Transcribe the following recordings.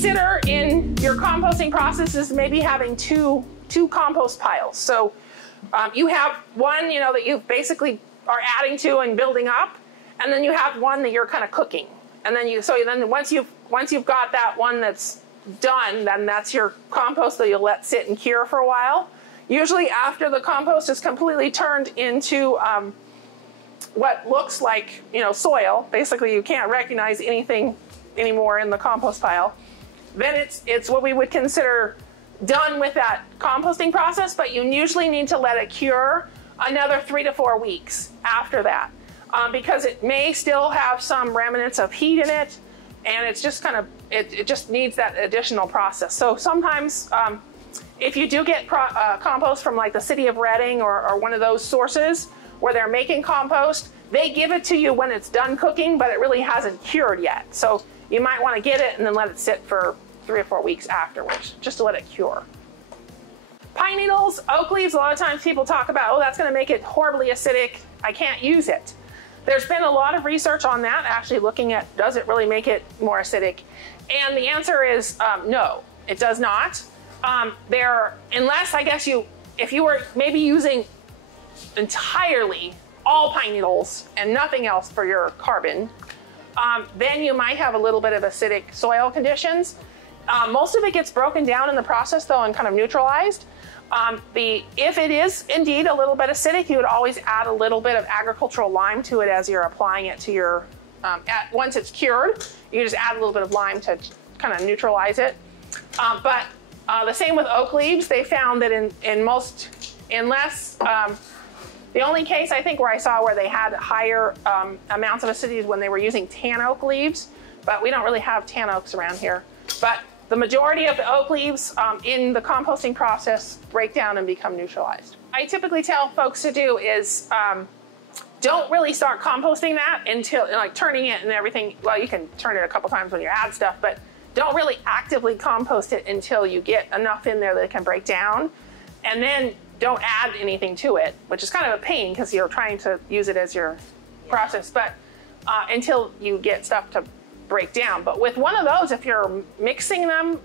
consider in your composting process is maybe having two compost piles. So you have one, you know, that you basically are adding to and building up, and then you have one that you're kind of cooking. And then once you've got that one that's done, then that's your compost that you'll let sit and cure for a while. Usually after the compost is completely turned into what looks like, you know, soil, basically you can't recognize anything anymore in the compost pile, then it's what we would consider done with that composting process, but you usually need to let it cure another 3 to 4 weeks after that, because it may still have some remnants of heat in it, and it's just kind of, it just needs that additional process. So sometimes if you do get compost from like the city of Reading or one of those sources where they're making compost, they give it to you when it's done cooking, but it really hasn't cured yet. So you might want to get it and then let it sit for 3 or 4 weeks afterwards, just to let it cure. Pine needles, oak leaves, a lot of times people talk about, oh, that's going to make it horribly acidic, I can't use it. There's been a lot of research on that, actually looking at, does it really make it more acidic? And the answer is no, it does not. Unless, I guess, if you were maybe using entirely all pine needles and nothing else for your carbon, then you might have a little bit of acidic soil conditions. Most of it gets broken down in the process though and kind of neutralized. If it is indeed a little bit acidic, you would always add a little bit of agricultural lime to it as you're applying it to your, once it's cured, you just add a little bit of lime to kind of neutralize it. But the same with oak leaves. They found that the only case I think where I saw where they had higher amounts of acidity is when they were using tan oak leaves, but we don't really have tan oaks around here. But the majority of the oak leaves in the composting process break down and become neutralized. I typically tell folks to do is don't really start composting that until, like turning it and everything. Well, you can turn it a couple times when you add stuff, but don't really actively compost it until you get enough in there that it can break down. And then don't add anything to it, which is kind of a pain because you're trying to use it as your process, but until you get stuff to break down. But with one of those, if you're mixing them,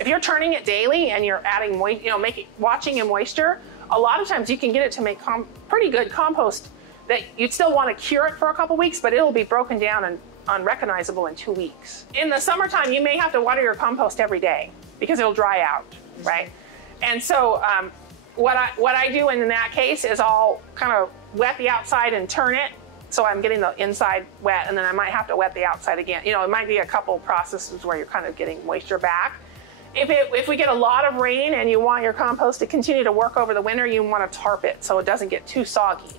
if you're turning it daily and you're adding watching in moisture, a lot of times you can get it to make pretty good compost that you'd still want to cure it for a couple weeks, but it'll be broken down and unrecognizable in 2 weeks. In the summertime, you may have to water your compost every day because it'll dry out, right? And so what I do in that case is I'll kind of wet the outside and turn it, so I'm getting the inside wet, and then I might have to wet the outside again. You know, it might be a couple processes where you're kind of getting moisture back. If we get a lot of rain and you want your compost to continue to work over the winter, you want to tarp it so it doesn't get too soggy.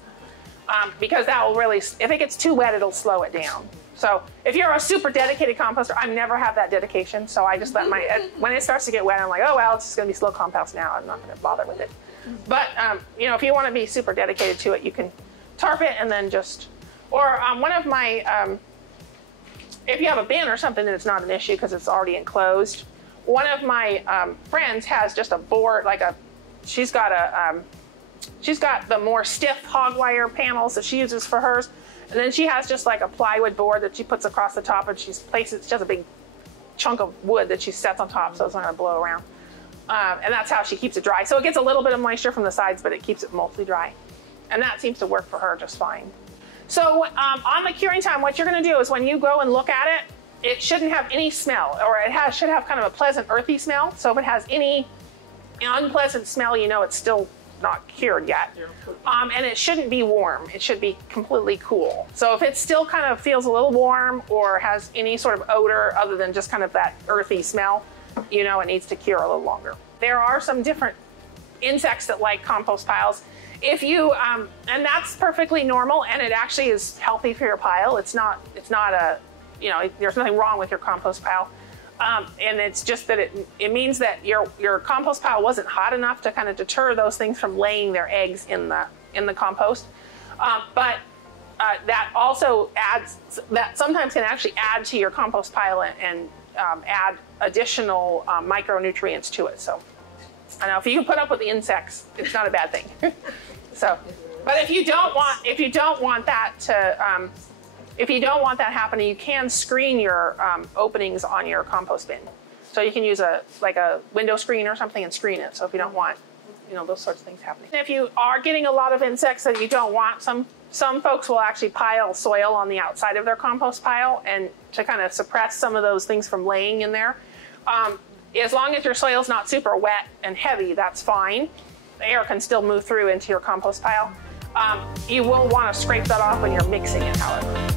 Because that will really, if it gets too wet, it'll slow it down. So if you're a super dedicated composter, I never have that dedication, so I just let when it starts to get wet, I'm like, oh well, it's just gonna be slow compost now, I'm not gonna bother with it. But you know, if you want to be super dedicated to it, you can tarp it and then just, or one of my, if you have a bin or something, then it's not an issue because it's already enclosed. One of my friends has just a board, she's got the more stiff hog wire panels that she uses for hers. And then she has just like a plywood board that she puts across the top, and she has a big chunk of wood that she sets on top so it's not gonna blow around. And that's how she keeps it dry. So it gets a little bit of moisture from the sides, but it keeps it mostly dry. And that seems to work for her just fine. So on the curing time, what you're gonna do is when you go and look at it, it shouldn't have any smell, or it should have kind of a pleasant earthy smell. So if it has any unpleasant smell, you know it's still not cured yet. And it shouldn't be warm. It should be completely cool. So if it still kind of feels a little warm or has any sort of odor other than just kind of that earthy smell, you know it needs to cure a little longer. There are some different insects that like compost piles. If you, and that's perfectly normal, and it actually is healthy for your pile. It's not a, you know, there's nothing wrong with your compost pile. And it's just that it means that your compost pile wasn't hot enough to kind of deter those things from laying their eggs in the compost. But that also that sometimes can actually add to your compost pile and add additional micronutrients to it. So I know if you can put up with the insects, it's not a bad thing. So, but if you don't want that to If you don't want that happening, you can screen your openings on your compost bin. So you can use like a window screen or something and screen it. So if you don't want, those sorts of things happening. If you are getting a lot of insects that you don't want, some folks will actually pile soil on the outside of their compost pile and to kind of suppress some of those things from laying in there. As long as your soil's not super wet and heavy, that's fine. The air can still move through into your compost pile. You will want to scrape that off when you're mixing it, however.